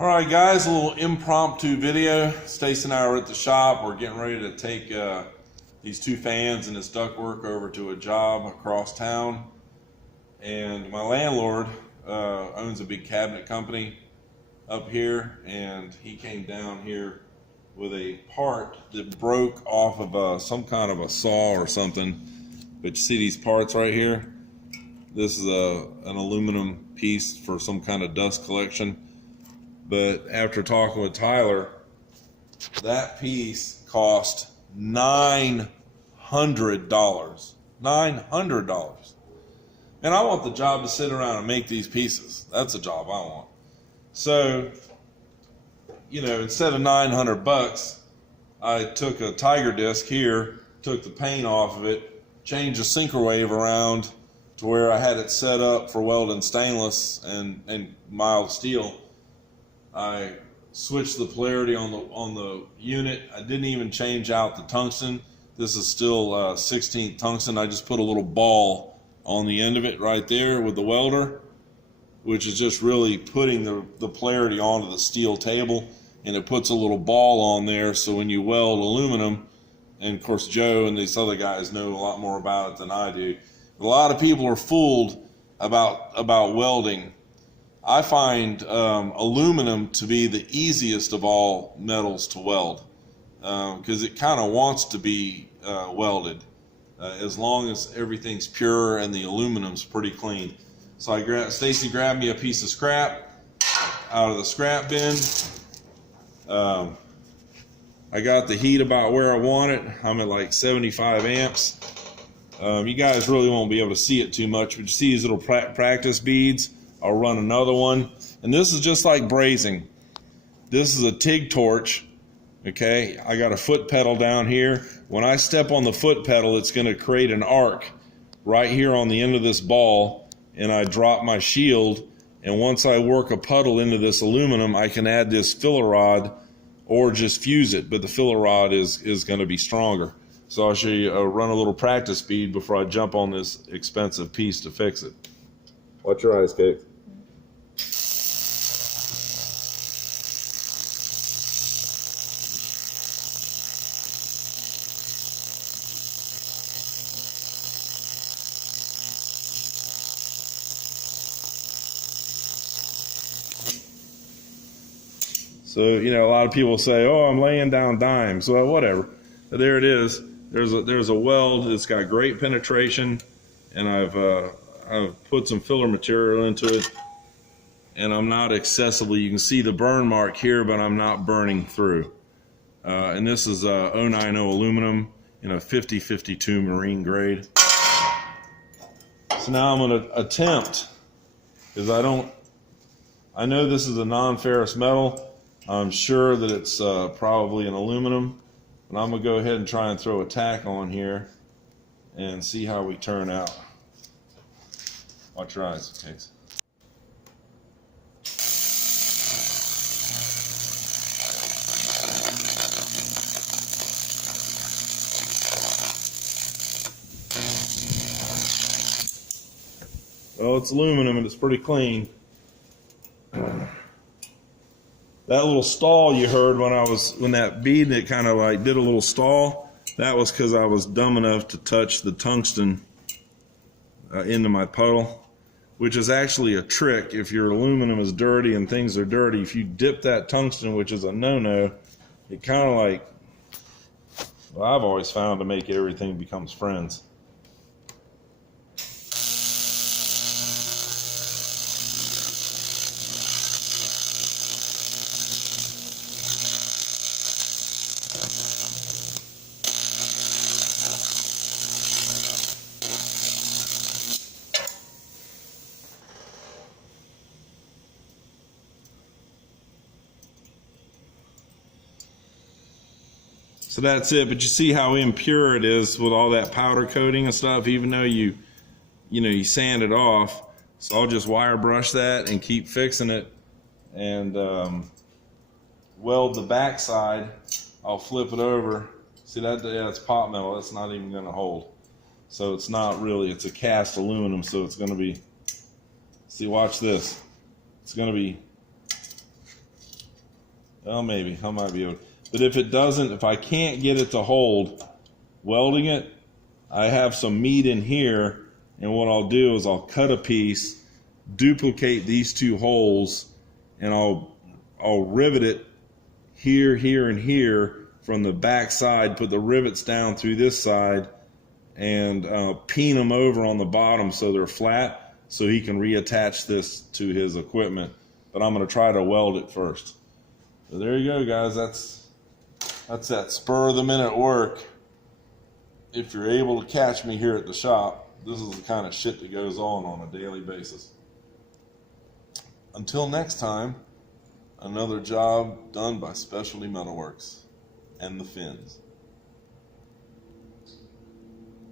Alright guys, a little impromptu video. Stacy and I are at the shop. We're getting ready to take these two fans and this ductwork over to a job across town. And my landlord owns a big cabinet company up here, and he came down here with a part that broke off of some kind of a saw or something. But you see these parts right here? This is an aluminum piece for some kind of dust collection. But after talking with Tyler, that piece cost $900. $900. And I want the job to sit around and make these pieces. That's a job I want. So, instead of $900, I took a Tiger disc here, took the paint off of it, changed the sinker wave around to where I had it set up for welding stainless and mild steel. I switched the polarity on the unit. I didn't even change out the tungsten. This is still 16th tungsten. I just put a little ball on the end of it right there with the welder, which is just really putting the polarity onto the steel table, and it puts a little ball on there so when you weld aluminum, and of course Joe and these other guys know a lot more about it than I do. A lot of people are fooled about welding. I find aluminum to be the easiest of all metals to weld because it kind of wants to be welded as long as everything's pure and the aluminum's pretty clean. So Stacy grabbed me a piece of scrap out of the scrap bin. I got the heat about where I want it. I'm at like 75 amps. You guys really won't be able to see it too much, but you see these little practice beads. I'll run another one, and this is just like brazing. This is a TIG torch. Okay, I got a foot pedal down here. When I step on the foot pedal, it's going to create an arc right here on the end of this ball, and I drop my shield, and once I work a puddle into this aluminum, I can add this filler rod or just fuse it, but the filler rod is going to be stronger. So I'll show you run a little practice speed before I jump on this expensive piece to fix it. Watch your eyes, Kate. So, a lot of people say, oh, I'm laying down dimes. Well, whatever. But there it is. There's a weld that's got great penetration, and I've put some filler material into it, and I'm not excessively, you can see the burn mark here, but I'm not burning through. And this is 090 aluminum in a 5052 marine grade. So now I'm going to attempt, because I know this is a non-ferrous metal. I'm sure that it's probably an aluminum, but I'm going to go ahead and try and throw a tack on here and see how we turn out. Watch your eyes, Case. Well, it's aluminum and it's pretty clean. That little stall you heard when that bead that kind of like did a little stall, that was because I was dumb enough to touch the tungsten into my puddle, which is actually a trick. If your aluminum is dirty and things are dirty, if you dip that tungsten, which is a no-no, it kind of like, well, I've always found to make everything becomes friends. So that's it, but you see how impure it is with all that powder coating and stuff, even though you sand it off. So I'll just wire brush that and keep fixing it, and weld the back side. I'll flip it over. See that? Yeah, it's pot metal. That's not even going to hold. So it's not really, it's a cast aluminum, so it's going to be, see, watch this. It's going to be Well, maybe I might be able to. But if it doesn't, if I can't get it to hold welding it, I have some meat in here, and what I'll do is I'll cut a piece, duplicate these two holes, and I'll rivet it here, here, and here from the back side, put the rivets down through this side, and peen them over on the bottom so they're flat, so he can reattach this to his equipment. But I'm going to try to weld it first. So there you go, guys. That's that spur of the minute work. If you're able to catch me here at the shop, this is the kind of shit that goes on a daily basis. Until next time, another job done by Specialty Metalworks and the Fins.